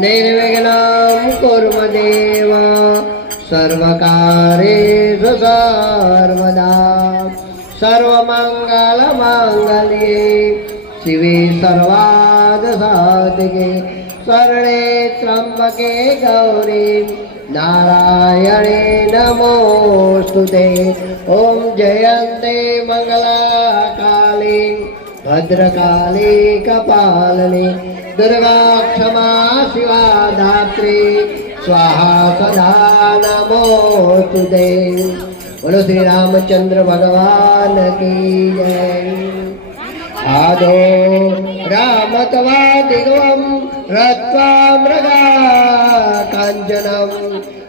निर्विघ्नं कुर्मदेव सर्वकार्येषु सर्वदा सर्वमङ्गलमाङ्गल्ये शिवे सर्वार्थसाधिके शरणे त्र्यम्बके गौरी नारायणे नमोस्तुते। ॐ जयन्ते मंगलाकाली भद्रकाली कपालिनी दुर्गा क्षमा शिवा धात्री स्वाहा सदा नमोस्तुते। बोलो श्री रामचंद्र भगवान की जय। आदो रामत्वादिगं रत्वा मृगा काञ्चनं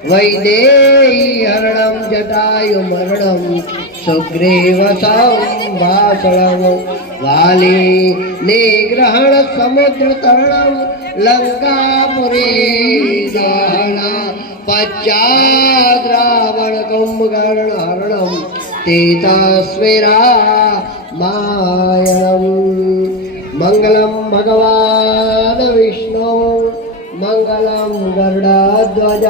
वैदेही हरणं जटायुमरणं सुग्रीवसंभाषणं वाली निग्रहण समुद्र तरणं लंकापुरी दहन पश्चात् रावण कुंभकर्ण हरणं तीतस्विरा मायणं। मंगलम भगवान विष्णु मंगलम गरुड़ध्वज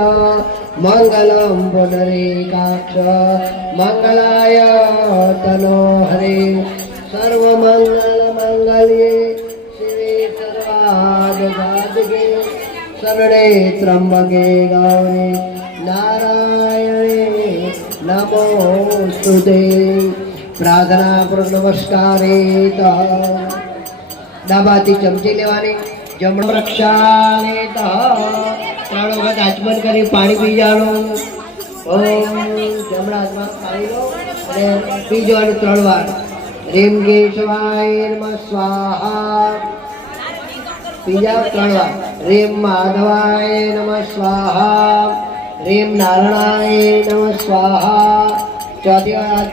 मंगलम पुंडरीकाक्ष मंगलाय तनोहरे सर्वमंगल मंगल्ये शिवे सर्वार्थसाधिके शरणे त्र्यंबके गौरी नारायणे नमोस्तुते। प्रार्थना पूर्वक नमस्कारे ડાબાથી ચમચી લેવાની જમણ રક્ષાને ત્રણ વખત આચમન કરી પાણી પી જવાનું। જમણા હાથમાં પાણી લો અને પી જવાનું 3 વાર। રીમ કેશવાય નમઃ સ્વાહા પી જાઓ 3 વાર। રીમ માધવાય નમઃ સ્વાહા રીમ નારાયણાય નમઃ સ્વાહા। चौथी बार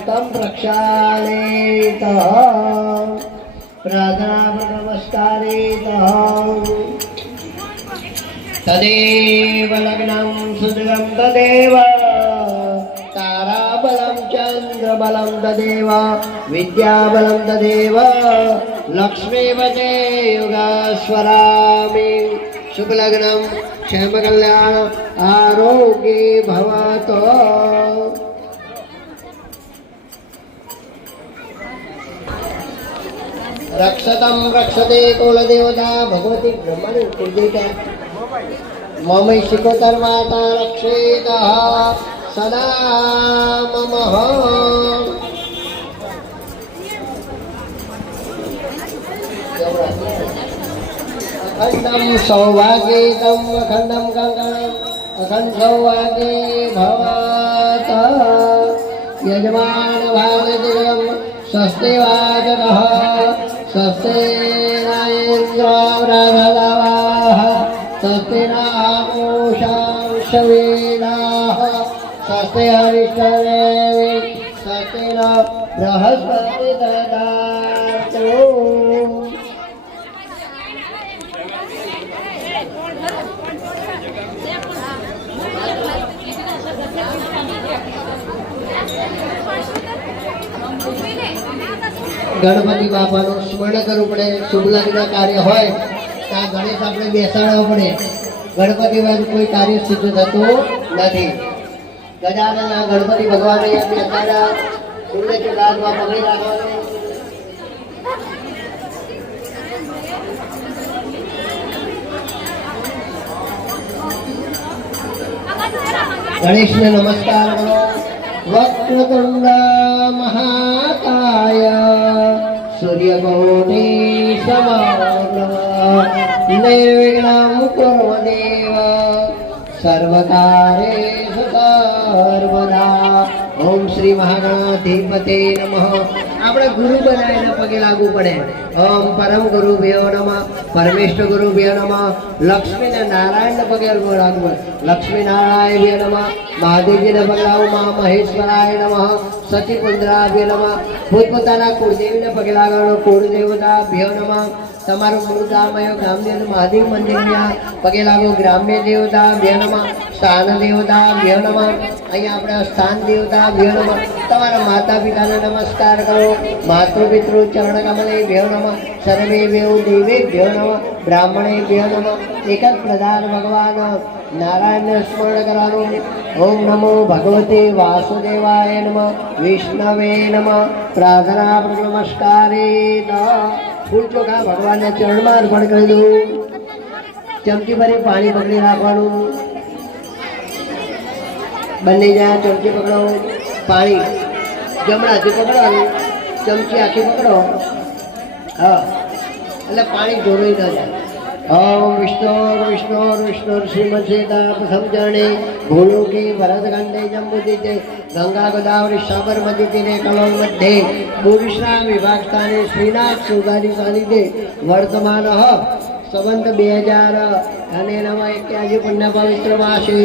स्तंभ प्रक्षालित प्रार्थना नमस्कारित तदेव लग्नं सुदृढं तदेव ताराबलं चन्द्रबलं तदेव विद्याबलं तदेव लक्ष्मीपते युगस्वरामि। शुभलग्नं क्षेमकल्याण आरोग्ये भवतो। रक्षतं रक्षते कुलदेवता भगवती ब्रह्मणि कुलदेवता मम शिकोतर माता रक्षेतः सदा मम। अखंडं सौभाग्येकम् अखंडं कंकणम् अखंड सौभाग्ये भवत। यजमान भारतीयं स्वस्ति वाचकः स्वस्ति इन्द्रावराधदावाः स्वस्ति न आमोषांशवेदाः स्वस्ति हरिष्ठदेवी स्वस्ति न बृहस्पति ददातु गणपति बापा स्मरण करવું પડે શુભ લગ્ન કાર્ય હોય ત્યાં ગણેશ આપણે બેસાડવો પડે ગણપતિ વગર કોઈ કાર્ય સિદ્ધ થતું નથી ગજાનન ગણપતિ ભગવાન અહીંયા બેસાડ્યા સૂર્ય ચુડાદમાં પગડી રાખવાનું गणेश ने नमस्कार करो वक्रतुंड महाकाय सूर्यकोटि समप्रभ निर्विघ्नं कुरु देव सर्वकार्येषु सर्वदा ओम श्री महागणाधिपते नमः આપણે ગુરુ બનાવીને પગે લાગવું પડે ઓમ પરમ ગુરુભ્યો નમઃ પરમેશ્વર ગુરુભ્યો નમઃ લક્ષ્મી ને નારાયણ પગે લાગવું લક્ષ્મી નારાયણ નમઃ મહાદેવજીને પગે લાગવું મા મહેશ્વરાય નમઃ સતીપુંદ્રાભ્ય નમઃ પોતપોતાના કુળદેવીને પગે લાગવાનો કુળદેવતાભ્યો નમઃ તમારું મૂળ ગામ ગામની મહાદેવ મંદિરના પગે લાગો ગ્રામ્ય દેવતાભ્ય નમઃ સ્થાન દેવતાભ્ય નમઃ અહીંયા આપણે સ્થાન દેવતાભ્ય નમઃ તમારા માતા પિતાને નમસ્કાર કરો માતૃપિતૃ ચરણ કમલેભ્યો નમઃ સર્વેભ્યો દેવેભ્યો નમઃ બ્રાહ્મણેભ્યો નમઃ એક જ પ્રધાન ભગવાન નારાયણને સ્મરણ કરવાનું ઓમ નમો ભગવતે વાસુદેવાય નમઃ વિષ્ણવે નમઃ પ્રાર્થના નમસ્કારે ફૂલ ચોખા ભગવાનને ચરણમાં અર્પણ કરી દઉં ચમચી ભરી પાણી પકડી રાખવાનું બંને જ્યાં ચમચી પકડો પાણી જમણાથી પકડવાનું ચમચી આખી પકડો હા એટલે પાણી જોડાઈ ન જાય ओम विष्णु विष्णु विष्णु श्रीमद सीता प्रथम चरणे भूलोके भरतखंडे जम्बूद्वीपे गंगा गोदावरी साबरमती तीरे कलोल मध्ये पुरुषा विभाग स्थाने श्रीनाथ सुगारी सानिधे वर्तमान संवत 2000 અને નવા 81 પુણ્ય પવિત્ર માસે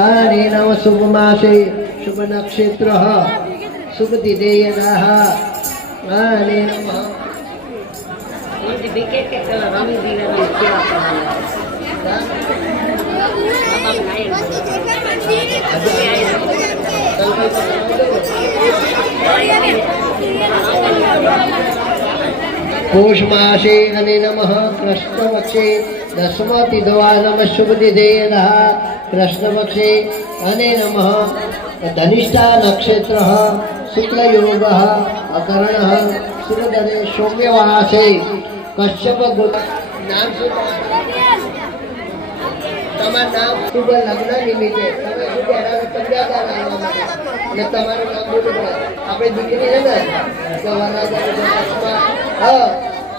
અને નવ શુભ માસે શુભ નક્ષત્ર શુભ તિથિયઃ અને નમઃ पौष मासे हने नमः कृष्ण पक्षे दशमा तिथवा नमः शुभ तिथे कृष्ण पक्षे हने नमः धनिष्ठा नक्षत्र शुक्ल योग अकर्ण सूर्यदरे सौम्यवासे कश्यप नाम शुभ नाम शुभ लग्न निमित्ते તમારું નામ બોલવું પડે આપણે દીકરી છે ને તો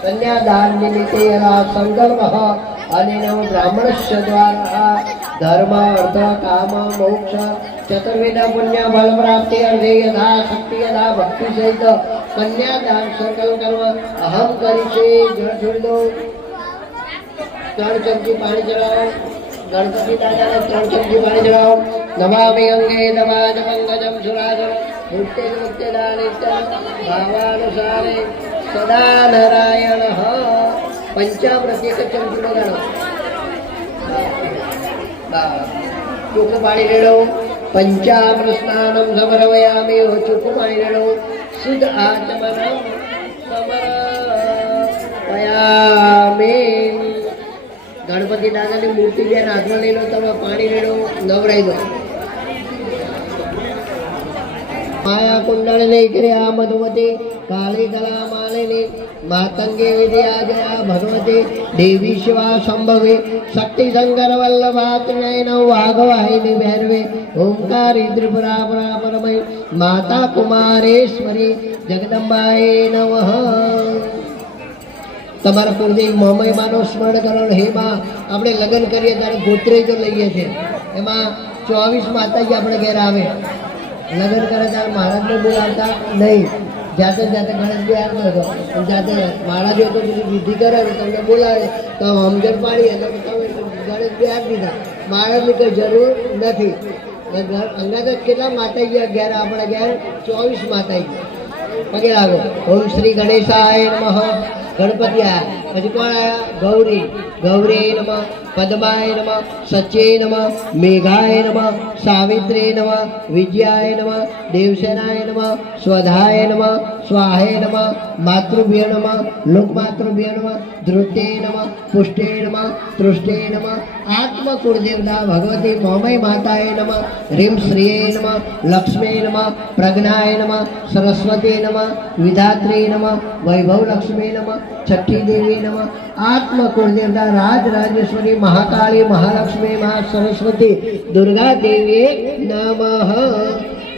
કન્યાદાન નિમિત્તે સંકલ્પ અને બ્રાહ્મણસ્ય દ્વારા ધર્મ અર્થ કામ મોક્ષ ચતુર્વિધ પુણ્ય ફલ પ્રાપ્તિ અર્થે યથા શક્તિ યથા ભક્તિ સહિત કન્યાદાન સંકલ્પ કરવા અહમ કરી છે જળ છોડી દો 3 ચમચી પાણી ચડાવો गणपति दादा 3 चमची पानी चढ़ाओ नमामि अंगे दमाज पंकजम सुराधर नृत्य नृत्य दानित्य भावानुसारे सदा नारायण पंचामृत 1 चमची लगाड़ो चोखું પાણી રેડો पंचामृत स्नानम समर्पयामि चोखું પાણી રેડો शुद्ध आचमनम समर्पयामि गणपति दादा की मूर्ति भी हाथ में ले लो तब पानी रेड़ो नवराई दो माया कुंडल ने क्रिया मधुमती काली कला मालिनी मातंगे विद्या जया भगवती देवी शिवा संभवे शक्ति शंकर वल्लभा त्रिनयन वाघवाहिनी भैरवे ओंकारी त्रिपुरा परमय माता कुमारेश्वरी जगदम्बाए नमः તમારા કુળદેવ મહામહિમાનો સ્મરણ કરવાનું હે માં આપણે લગ્ન કરીએ ત્યારે ગોત્રેજો લઈએ છીએ એમાં 24 માતાજી આપણે ઘેર આવે લગ્ન કરે ત્યારે મહારાજને બોલાવતા નહીં જાતે જાતે ગણેશ બી આવતો હતો જાતે મારા જો તો બધી વિધિ કરે ને તમને બોલાવે તો સમજણ પાડી એટલે તમે ગણેશ બી આપી દીધા મારાની કોઈ જરૂર નથી અંગાત કેટલા માતાજી ઘેર આપણે ઘેર 24 માતાજી પગે લાગો ઓમ શ્રી ગણેશાય નમઃ ગણપતિ આયા પછી કોણ આયા ગૌરી ગૌરી નમઃ પદ્માય નમઃ સચ્ચે નમઃ મેઘાય નમઃ સાવિત્રી નમઃ વિજયાય નમઃ દેવસેનાય નમઃ સ્વધાય નમઃ સ્વાહે નમઃ માતૃભ્ય નમઃ લોકમાતૃભ્ય નમઃ ધૃતે નમઃ પુષ્ટે નમઃ તૃષ્ટે નમઃ આત્મકુળદેવતા ભગવતી મોમય માતાય નમઃ રીમ શ્રીએ નમઃ લક્ષ્મી નમઃ પ્રજ્ઞાય નમઃ સરસ્વતી નમઃ વિધાત્રી નમઃ વૈભવ લક્ષ્મી નમઃ છઠ્ઠી દેવી નમઃ આત્મકુળદેવતા રાજરાજેશ્વરી મહાકાળી મહાલક્ષ્મી મહા સરસ્વતી દુર્ગા દેવી નમઃ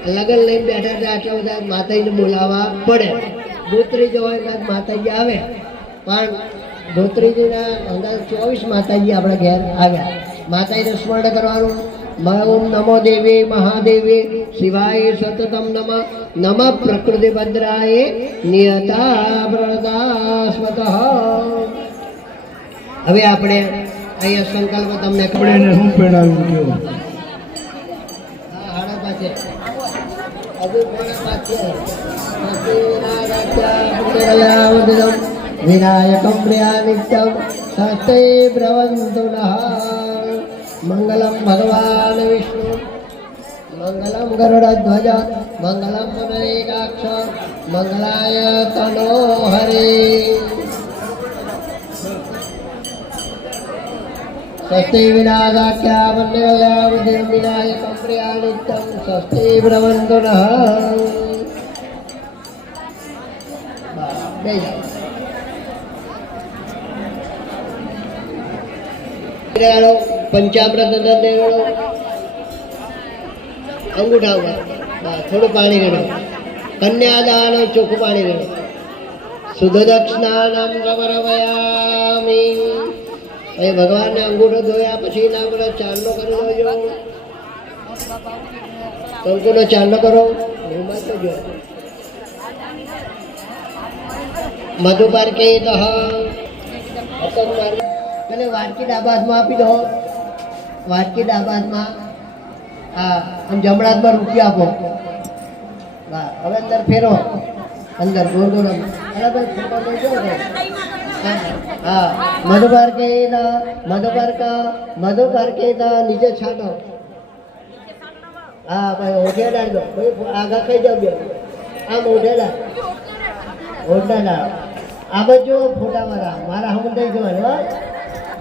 લગન લઈને બેઠા છે આટલા બધા માતાજીને બોલાવવા પડે ધોત્રી જવાય માતાજી આવે પણ ધોત્રીજીના અંદર 24 માતાજી આપણા ઘેર આવ્યા માતાજીને સ્મરણ કરવાનું ઓમ નમો દેવી મહાદેવી શિવાય સતતમ નમઃ નમઃ પ્રકૃતિ ભદ્રાય નિયતા પ્રણદાસ્મતઃ હવે આપણે અહીંયા સંકલ્પ તમને આપણે શું પહેરાવ્યું કેવું હાડા પાસે હજુ કોને પાસે વિનાયકમ પ્રિયાનિત્યમ સસ્તે બ્રવંતુ નઃ મંગલમ ભગવાન વિષ્ણુ મંગલમ ગરુડધ્વજ મંગલમ પુનરેકાક્ષ મંગલાય તનો હરે સ્વસ્તિ વિનાદાખ્યા વન્યવયાવધિ વિનાયકમ પ્રિયાનિત્યમ સ્વસ્તિ બ્રવંતુ નઃ પંચામૃત અંગૂઠા ઉપર થોડું પાણી ગણો કન્યાદાન ચોખ્ખું પાણી ગણો શુદ્ધદક્ષનાનમ સમર્પયામિ એ ભગવાનને અંગૂઠો ધોયા પછી ના આપણે ચાંદલો કરી દેજો કંકુનો ચાંદલો કરો મધુપાર્કે એટલે વાટકી ડાબાદમાં આપી દો વાટકી ડાબાદમાં હા અને જમણા હાથમાં રૂપિયા આપો હા હવે અંદર ફેરો અંદર ગોળ ગોળ બરાબર હા મધુપાર્કે નીચે છાંટો હા ભાઈ ઓઢે ડાળ દો આગળ કઈ જાવ બે આમ ઓઢેલા ઓઢના આ બાજુ ફોટા મારા હમ થઈ જવાનું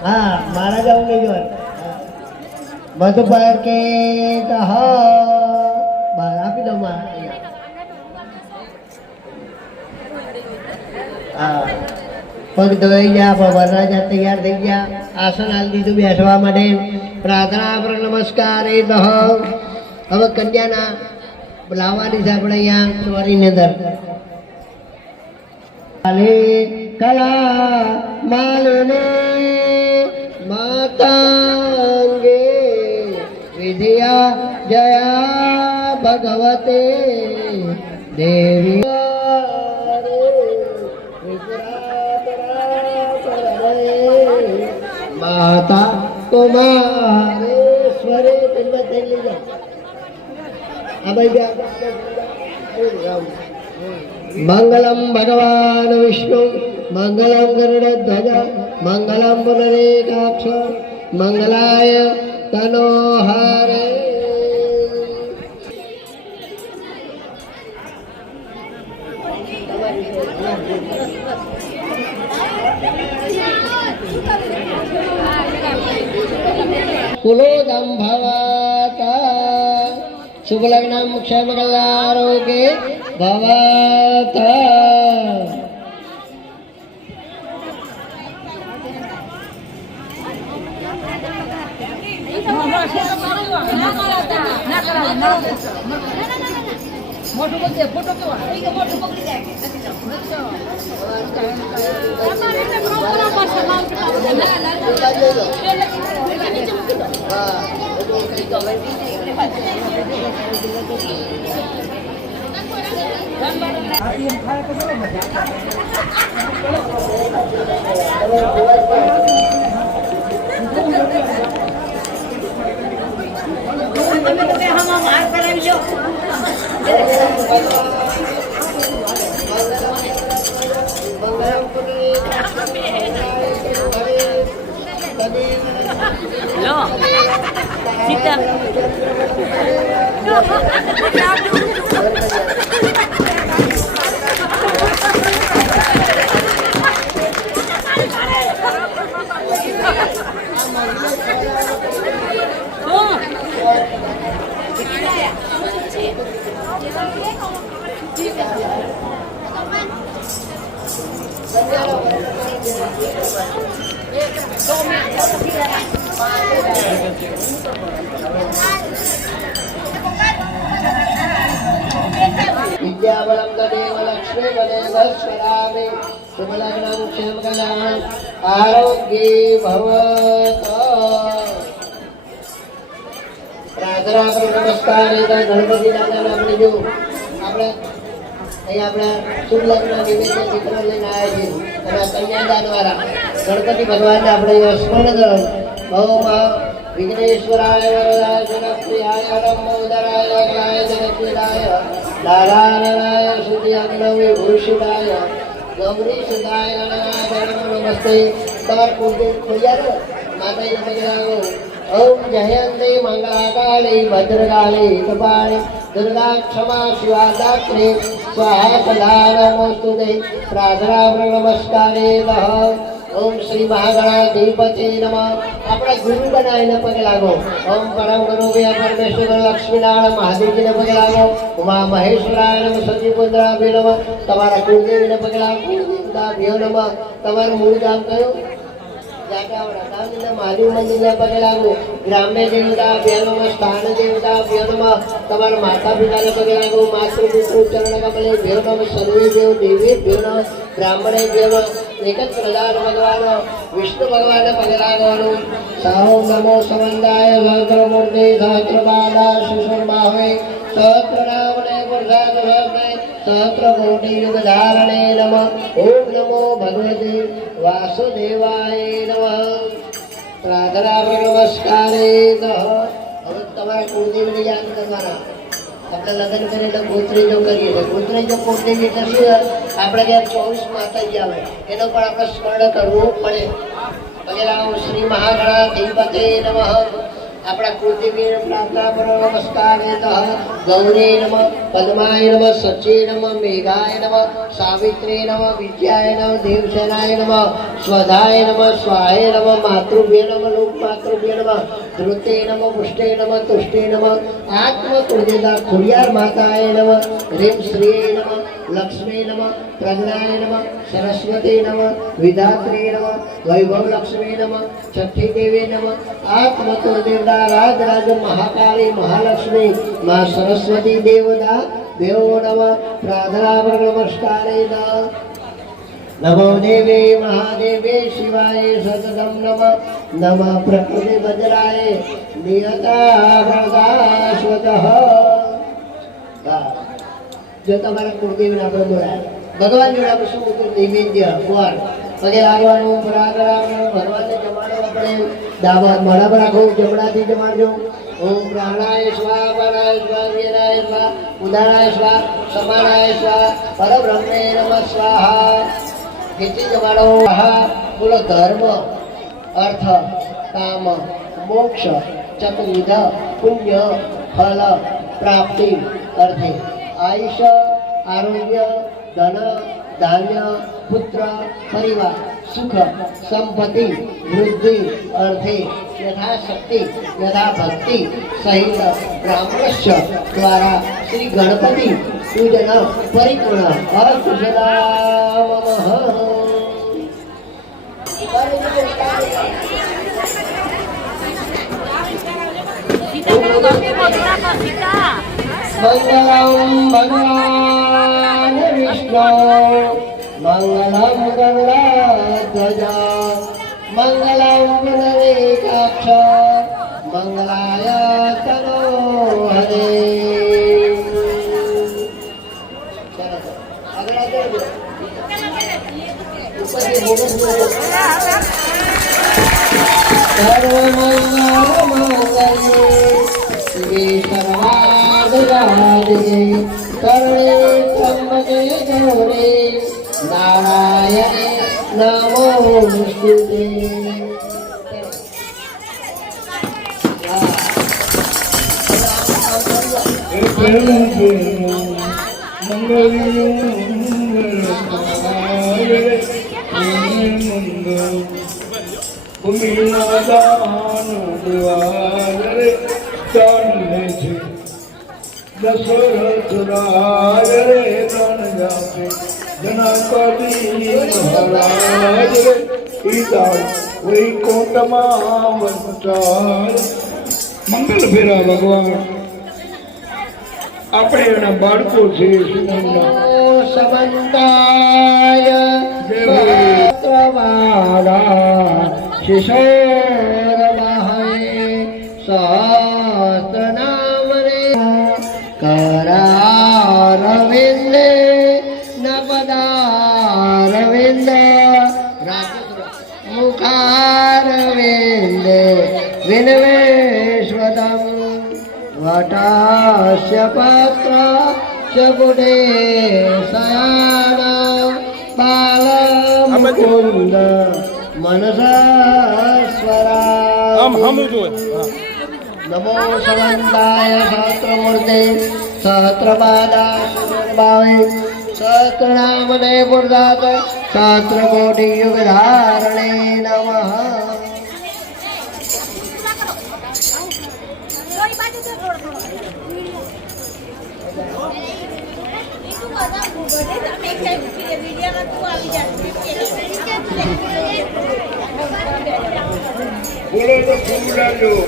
હા મારા જવું નહીં જોવાનું મધુપાર્કે બહાર આપી દઉં હા પગ ધોઈ ગયા વરરાજા તૈયાર થઈ ગયા આસન હાલ દીધું બેસવા માટે પ્રાર્થના પર નમસ્કાર એ દહ હવે કન્યાના લાવવાની છે આપણે અહીંયા ચોરીની અંદર કલા માલને માતાંગે વિદ્યા જયા ભગવતે દેવી માતા કુમારેશ્વરે મંગલમ ભગવાન વિષ્ણુ મંગલમ ગરુડધ્વજ મંગલમ પુનરેકાક્ષ મંગલાય તનો હરે કુલોદમ ભવાતા શુભલગ્નમ ક્ષેમકલ્યારોગ્ય ભવાતા મોટું બોલજે ફોટો કેવો કે મોટું પકડી જાય તમે તો કે હમ હાર કરાવી લો. લો સીતા વિદ્યાબલમ તદેવ લક્ષ્મી તદેવ સ્વરામે શુભલગ્નં ક્ષેમકલ્યાણ આરોગ્યે ભવત. પ્રાર્થના કરો નમસ્કાર ગણપતિ દાદાને આપણે જો આપણે અહીં આપણા શુભ લગ્ન નિમિત્તે ચિત્ર લઈને આવ્યા છીએ અને કન્યાદાન વાળા ગણપતિ ભગવાનને આપણે સ્મરણ કરો. ઓમ વિઘ્નેશ્વરાય વરદાય જનપ્રિયાય નમોદરાય અગ્રાય જનપ્રિયાય નારાયણાય શુદ્ધિ અગ્નવે ભૂષિતાય ગૌરી સુદાય ગણનાથ નમસ્તે. તમાર પૂર્તિ ખોલ્યા ને માતાજી પગલાઓ. ઓમ જયંતે મંગળાકાળી ભદ્રકાળી કપાળી દુર્ગા ક્ષમા શિવા દાત્રે સ્વાહા સદા નમોસ્તુતે. પ્રાર્થના નમસ્કારે ઓમ શ્રી મહાગણાધિપતિ નમઃ. આપણા ગુરુ બનાવીને પગે લાગો. ઓમ પરમ ગુરુ પરમેશ્વર લક્ષ્મીનારાયણ મહાદેવજીને પગે લાગો. ઉમા મહેશ્વરાય નમઃ. સતીપુત્રાભ્યો નમઃ. તમારા કુળદેવીને પગે લાગો. કુળદેવતાભ્યો નમઃ. તમારું મૂળ ગામ કયું? મહાદેવ મંદિરને પગે લાગો. ગ્રામ્ય દેવતા ભ્યો નમઃ. સ્થાન દેવતા ભ્યો નમઃ. તમારા માતા પિતાને પગે લાગો. માતૃ પિતૃ ચરણ કમલે ભ્યો નમઃ. સર્વે દેવ દેવી ભ્યો નમઃ. બ્રાહ્મણે ભ્યો નમઃ. એક જ પ્રધાન ભગવાન વિષ્ણુ ભગવાનને પગે લાગવાનું. સાહો નમો સમંદાય સહસ્રમૂર્તિ સહસ્રપાદા શિશુર્માહવે સહસ્રનામને પુરુષાર્થ સહસ્રકોટિ યુગ ધારણે નમઃ. ઓમ નમો ભગવતે વાસુદેવાય નમઃ. પ્રાર્થના નમસ્કારે. હવે તમારા કુળદેવીને યાદ કરવાના. આપણે લગ્ન કરીએ એટલે ગોત્રી જો કરીએ છીએ. ગોત્રી જો કુળદેવી એટલે શું? આપણે ઘેર 24 માતાજી આવે એનો પણ આપણે સ્મરણ કરવું પડે. પગેલા શ્રી મહાગણાધિપતે નમઃ. આપણા કુળદેવીને પ્રાર્થના કરો. નમસ્કારે. ગૌરી નમઃ. પદ્માય નમઃ. સચી નમઃ. મેઘાય નમઃ. સાવિત્રી નમઃ. વિદ્યાય નમઃ. દેવસેનાય નમઃ. સ્વધાય નમઃ. સ્વાહે નમઃ. માતૃભ્ય નમઃ. લોકમાતૃભ્ય નમઃ. ધૃતે નમઃ. પુષ્ટે નમઃ. તુષ્ટે નમઃ. આત્મ કુળદેવતા ખોડિયાર માતાય નમઃ. રીમ શ્રીએ નમઃ. લક્ષ્મી નમઃ. પ્રજ્ઞાય નમઃ. સરસ્વતી નમઃ. વિધાત્રી નમઃ. વૈભવ લક્ષ્મી નમઃ. છઠ્ઠી દેવી નમઃ. આત્મ કુળદેવતા રાજ મહાકાળી મહાલક્ષ્મી મા સરસ્વતી દેવતા દેવો નમઃ. પ્રાર્થના નમસ્કારે. નમો દેવી મહાદેવે શિવાય સતતમ નમઃ. નમઃ પ્રકૃતિ વજ્રાય નિયતા પ્રદાશ્વતઃ. જો તમારા કુળદેવીને આપણે બોલાય ભગવાન જોડે આપણે શું હતું? નૈવેદ્ય ફળ પગે લાગવાનું. પ્રાર્થના ભગવાનને જમાડો. આપણે દાવા મોઢા પર રાખો. જમણાથી જમાડજો. ઓમ પ્રાણાય સ્વા પ્રાણાય સ્વા વ્યેનાય સ્વા ઉદાનાય સ્વા સમાનાય સ્વા પરબ્રહ્મે નમઃ સ્વાહા. ખેતી જમાડો. બોલો ધર્મ અર્થ કામ મોક્ષ ચતુર્વિધ પુણ્ય ફલ પ્રાપ્તિ અર્થે આયુષ્ય આરોગ્ય ધન ધાન્ય પુત્ર પરિવાર સુખ સંપત્તિ વૃદ્ધિ અર્થે યથાશક્તિ યથાભક્તિ સહિત બ્રાહ્મણસ્ય દ્વારા શ્રી ગણપતિ પૂજન પરિપૂર્ણ અકુશલામઃ. મંગલમ ભગવાન વિષ્ણુ મંગલમ ગરુડધ્વજ મંગલમ પુનરીકાક્ષ મંગલાય તનો હરે. નારાયણે નમોસ્તુતે. દશરથ રાજ રે ગણ જાપે જનપતિ મહારાજ રે ઈદા વૈકુંઠમાં વંચાય. મંગલ ફેરા ભગવાન આપણે એના બાળકો છે. સમંતાય શિશોરમહે સહસ્રનામ રે करारविन्दे न पदारविन्द मुखारविन्दे विन्वेश्वतं वटस्य पत्रस्य गुडे शयान बालमुकुन्द मनसस्वरा. नमो समन्ताय सहस्रमूर्ते सहस्रपादा सुदुर्भावे सहस्रनामने पुरदात सहस्रकोटियुगधारणे नमः. બોલો તો ખૂબ લાગ્યો.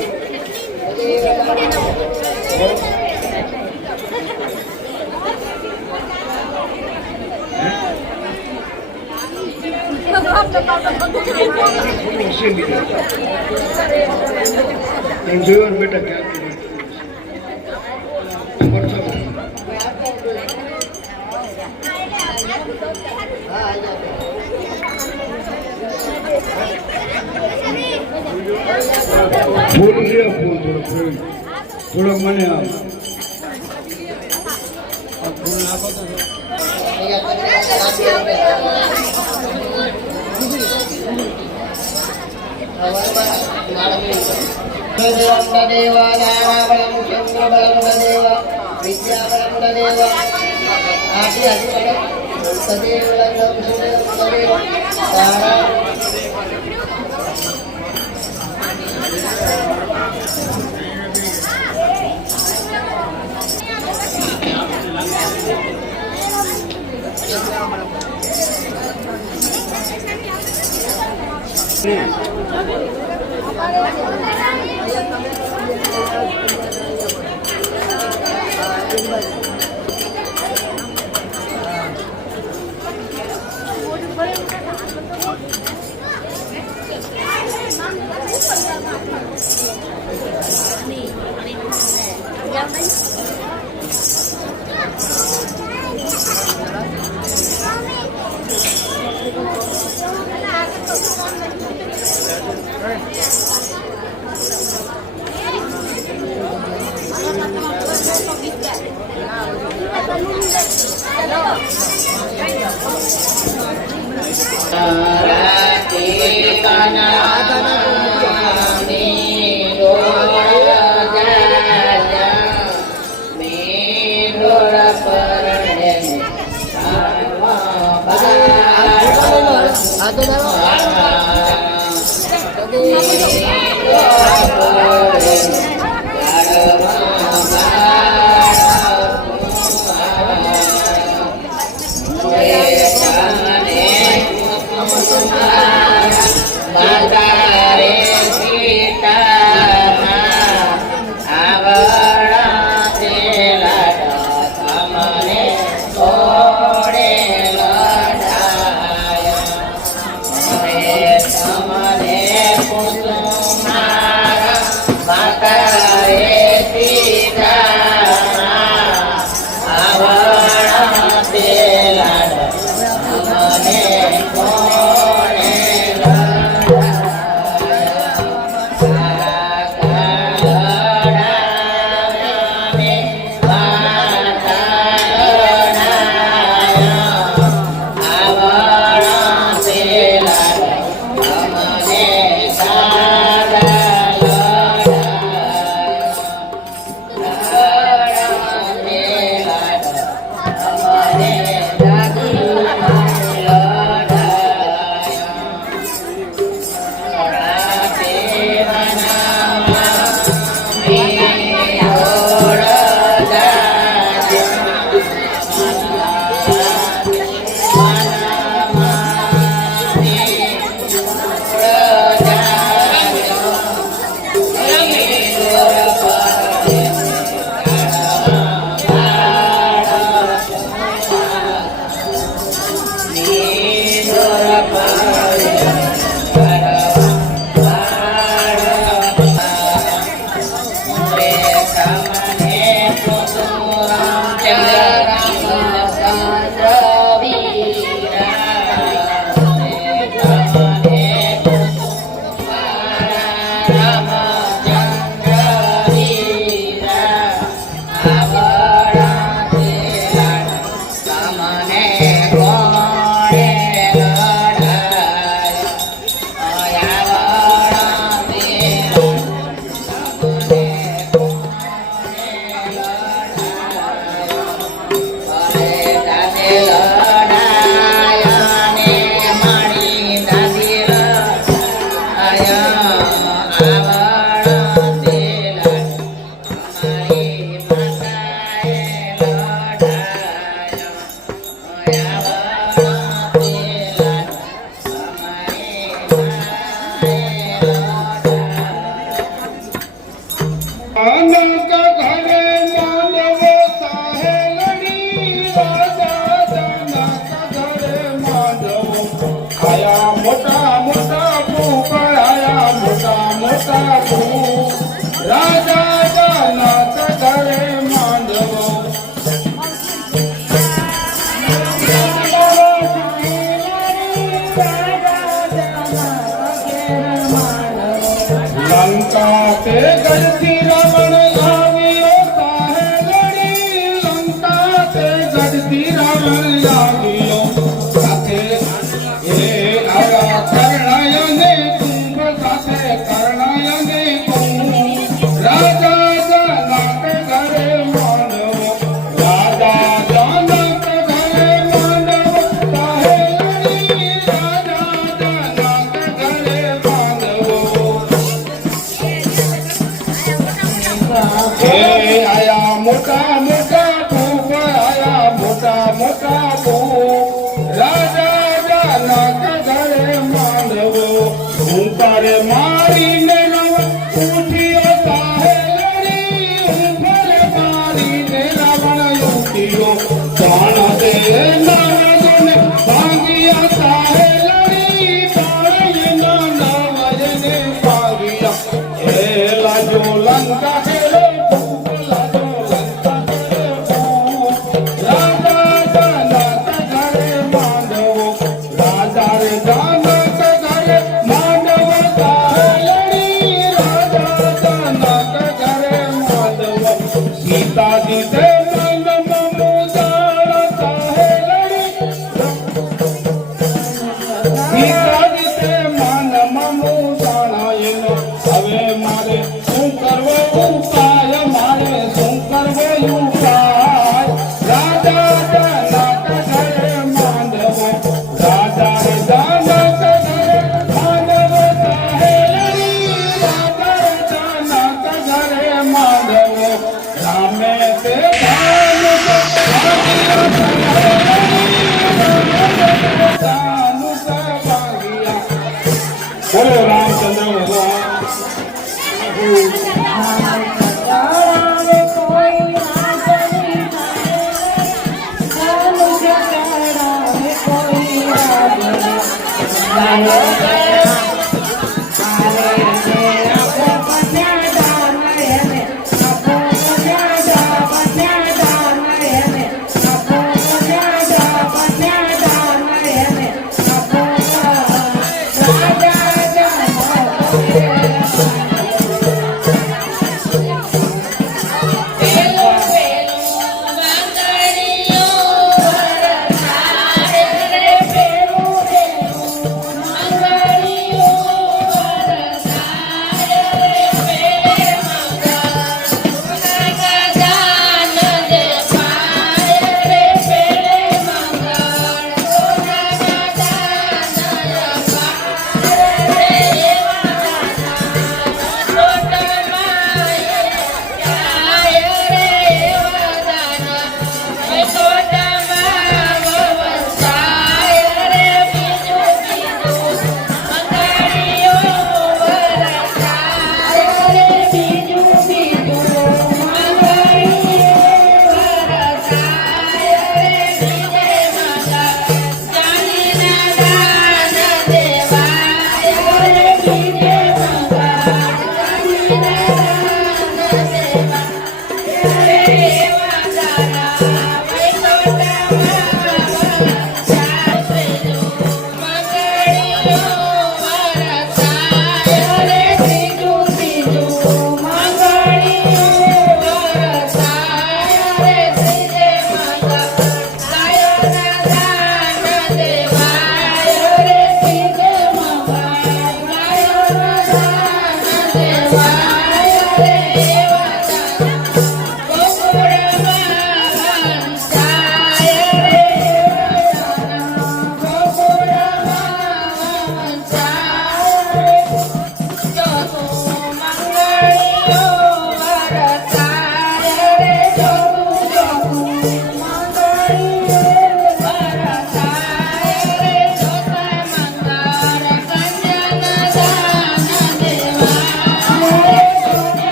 જીવન બેટા ક્યાં ફૂલ લે ફૂલ થોડોક મને આપ. ફૂલ નાખો તો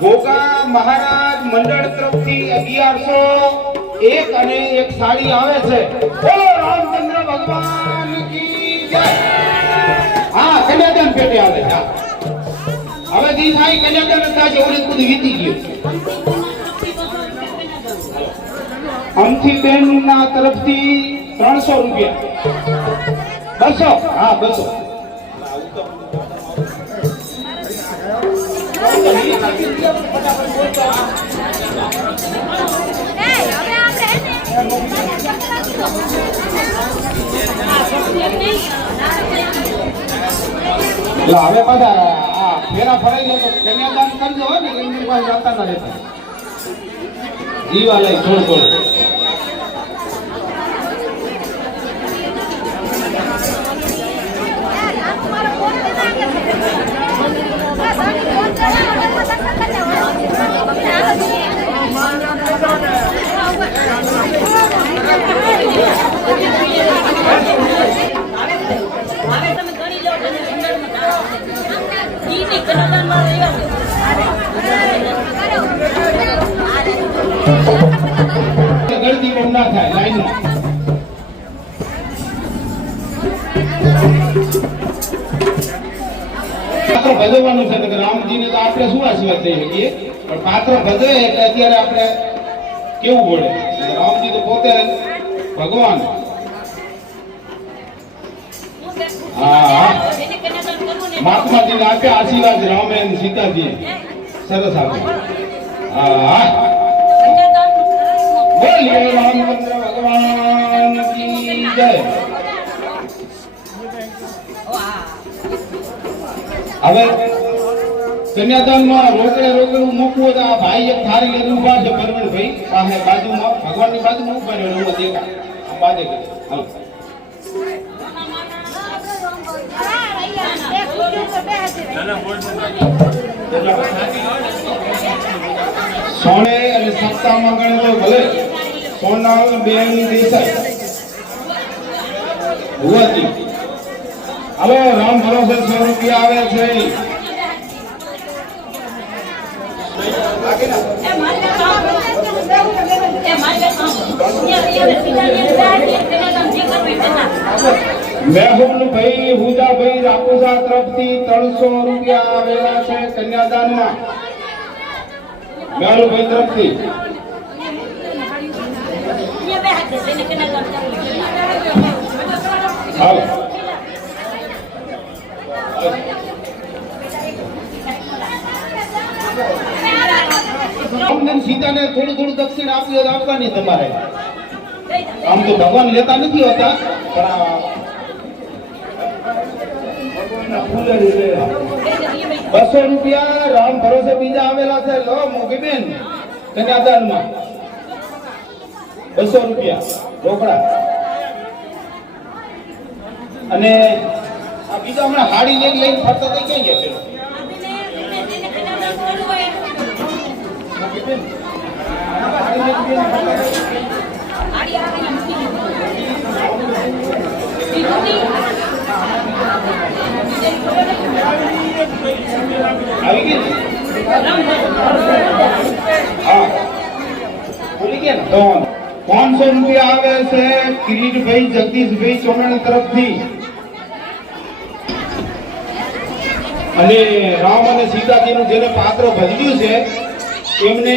ગોગા મહારાજ મંડળ તરફથી 1101 અને એક સાડી આવે છે. બોલો રામચંદ્ર ભગવાન કી જય. હા, કન્યાદાન પેટે આવે છે. હવે દી થાય કન્યાદાન હતા છે, ઓલી બધું વીતી ગયું. અમથી બેન ના તરફથી 300 રૂપિયા. 200. હા, 200. હવે બધા ફેરા ફરાઈ જાય તો કન્યાદાન કરજો ને, એમની પાસે જતા ના રહેતા. જીવા લઈ થોડું થોડું. ગળતી બહુ ના થાય લાઈનમાં. પાત્ર ભજવવાનું છે કે રામજીને તો આપણે શું આશીર્વાદ થઈ શકીએ, પણ પાત્ર ભજવે એટલે અત્યારે આપણે કેવું પડે. રામજી તો પોતે ભગવાન. હા, મહાત્માજીને આપ્યા આશીર્વાદ રામે અને સીતાજી સરસ આપ્યા. હા, બોલીએ રામચંદ્ર ભગવાન કી જય. હવે કન્યાદાનમાં રોકડું મૂકવું તો આ ભાઈ એક થાળી લઈને ઉભા છે, પરવીનભાઈ પાસે બાજુમાં, ભગવાનની બાજુમાં ઉભા રહ્યો દેખા બાજે હાલો. સોને અને સત્તામાં ગણે તો ભલે સોના બેન દેસાઈ ભુવાજી. હવે રામ ભરોસે 100 રૂપિયા આવે છે. મેહુલભાઈ હુજાભાઈ રાપુસા તરફથી 300 રૂપિયા આવેલા છે કન્યાદાનમાં. મેહુલભાઈ તરફથી રામને સીતાને થોડું થોડું દક્ષિણ આપ્યું તો આપવાની તમારે. આમ તો ભગવાન લેતા નથી હોતા પણ ભગવાનના ફૂલે લે. 200 રૂપિયા રામ ભરોસે બીજા આવેલા છે. લો મોગીબેન કન્યાદાનમાં 200 રૂપિયા રોકડા. અને આ બીજા હમણાં હાડી લઈને ફરતા થઈ ક્યાં ગયા પેલો? મોગીબેન, હાડી લઈને ફરતા આવી ગઈ ને? હા ભૂલી ગયા ને? તો 500 રૂપિયા આવે છે કિરીટભાઈ જગદીશભાઈ ચોનાણી તરફથી. અને રામ અને સીતાજીનું જેને પાત્ર ભજવ્યું છે એમને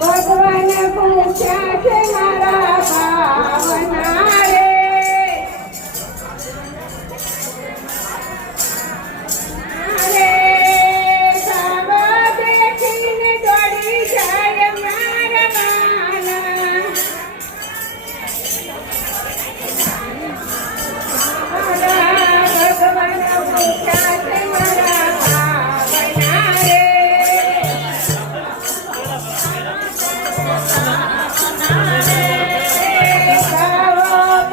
ભગવાન પૂછ્યા છે મારા ભાવના રે સાબા દેખીને દોડી જાય મારા માના ભગવાન પૂછ્યા છે મારા ભાવના રે Bravo!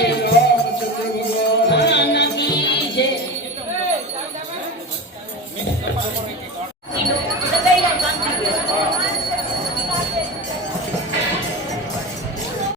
રામચંદ્ર ભગવાન નાની છે.